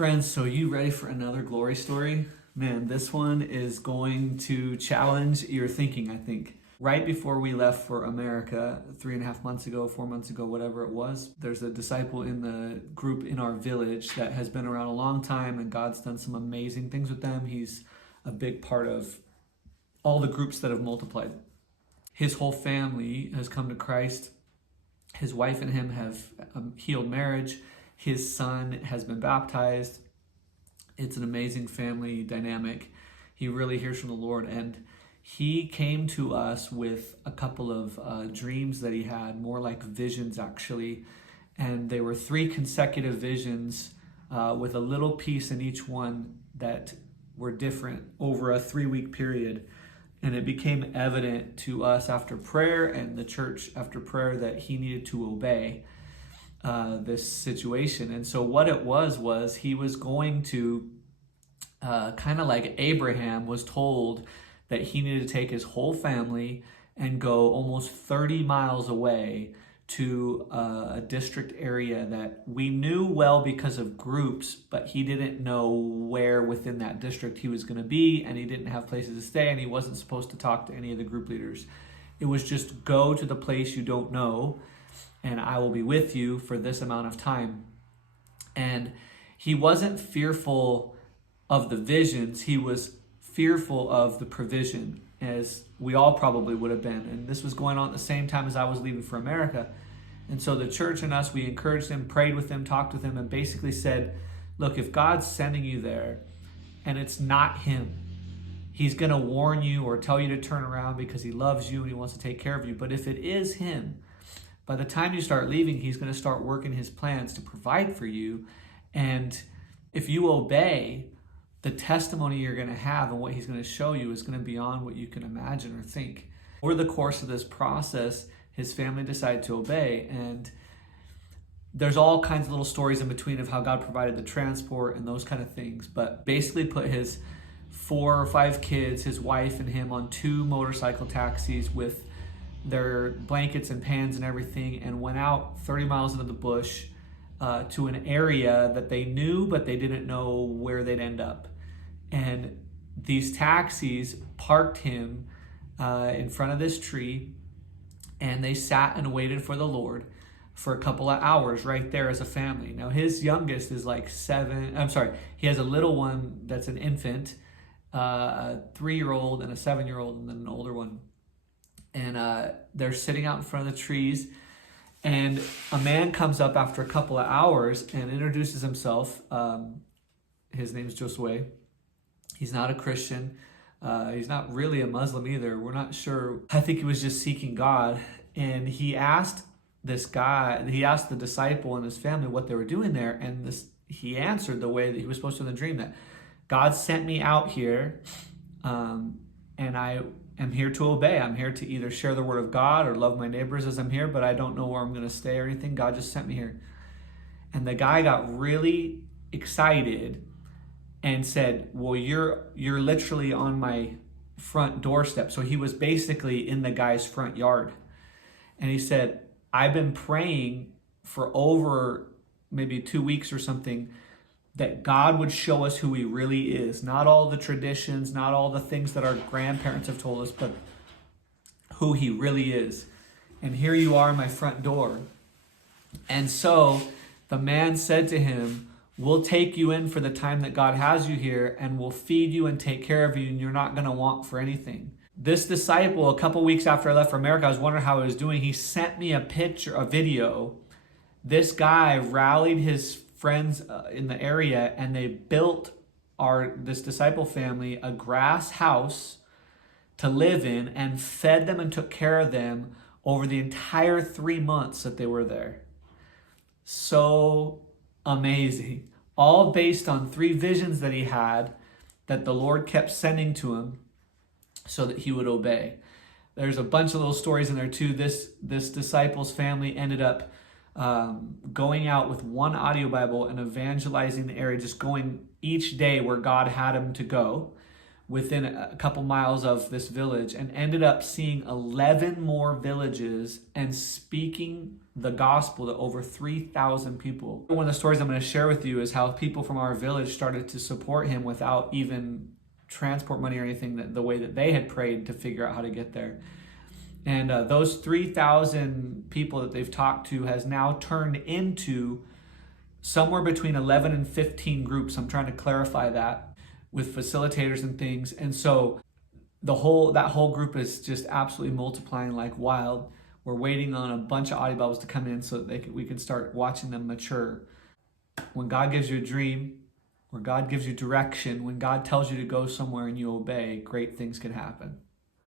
friends, so you ready for another glory story? Man, this one is going to challenge your thinking, I think. Right before we left for America, 3.5 months ago, 4 months ago, whatever it was, there's a disciple in the group in our village that has been around a long time, and God's done some amazing things with them. He's a big part of all the groups that have multiplied. His whole family has come to Christ. His wife and him have healed marriage. His son has been baptized. It's an amazing family dynamic. He really hears from the Lord. And he came to us with a couple of dreams that he had, more like visions actually. And they were 3 consecutive visions with a little piece in each one that were different over a 3-week period. And it became evident to us after prayer and the church after prayer that he needed to obey this situation. And so what it was he was going to, kind of like Abraham was told that he needed to take his whole family and go almost 30 miles away to a district area that we knew well because of groups, but he didn't know where within that district he was going to be, and he didn't have places to stay, and he wasn't supposed to talk to any of the group leaders. It was just go to the place you don't know, and I will be with you for this amount of time. And he wasn't fearful of the visions, he was fearful of the provision, as we all probably would have been. And this was going on at the same time as I was leaving for America. And so the church and us, we encouraged him, prayed with him, talked with him, and basically said, look, if God's sending you there and it's not him, he's going to warn you or tell you to turn around because he loves you and he wants to take care of you. But if it is him, by the time you start leaving, he's going to start working his plans to provide for you. And if you obey, the testimony you're going to have and what he's going to show you is going to be beyond what you can imagine or think. Over the course of this process, his family decided to obey. And there's all kinds of little stories in between of how God provided the transport and those kind of things. But basically put his 4 or 5 kids, his wife and him, on 2 motorcycle taxis with their blankets and pans and everything, and went out 30 miles into the bush to an area that they knew, but they didn't know where they'd end up. And these taxis parked him in front of this tree, and they sat and waited for the Lord for a couple of hours right there as a family. Now his youngest is like 7, he has a little one that's an infant, a 3-year-old and a 7-year-old, and then an older one. And they're sitting out in front of the trees, and a man comes up after a couple of hours and introduces himself. His name's Josue. He's not a Christian. He's not really a Muslim either. We're not sure. I think he was just seeking God. And he asked the disciple and his family what they were doing there. And he answered the way that he was supposed to in the dream, that God sent me out here, and I am here to obey. I'm here to either share the word of God or love my neighbors as I'm here, but I don't know where I'm going to stay or anything. God just sent me here. And the guy got really excited and said, well, you're literally on my front doorstep. So he was basically in the guy's front yard. And he said, I've been praying for over maybe 2 weeks or something that God would show us who he really is. Not all the traditions, not all the things that our grandparents have told us, but who he really is. And here you are in my front door. And so the man said to him, we'll take you in for the time that God has you here, and we'll feed you and take care of you, and you're not going to want for anything. This disciple, a couple weeks after I left for America, I was wondering how he was doing. He sent me a video. This guy rallied his friends in the area, and they built this disciple family a grass house to live in, and fed them and took care of them over the entire 3 months that they were there. So amazing. All based on 3 visions that he had that the Lord kept sending to him so that he would obey. There's a bunch of little stories in there too. This disciple's family ended up going out with 1 audio Bible and evangelizing the area, just going each day where God had him to go. within a couple miles of this village, and ended up seeing 11 more villages and speaking the gospel to over 3,000 people. One of the stories I'm going to share with you is how people from our village started to support him without even transport money or anything, the way that they had prayed to figure out how to get there. And those 3,000 people that they've talked to has now turned into somewhere between 11 and 15 groups. I'm trying to clarify that with facilitators and things. And so that whole group is just absolutely multiplying like wild. We're waiting on a bunch of audio Bibles to come in so that we can start watching them mature. When God gives you a dream, or God gives you direction, when God tells you to go somewhere and you obey, great things can happen.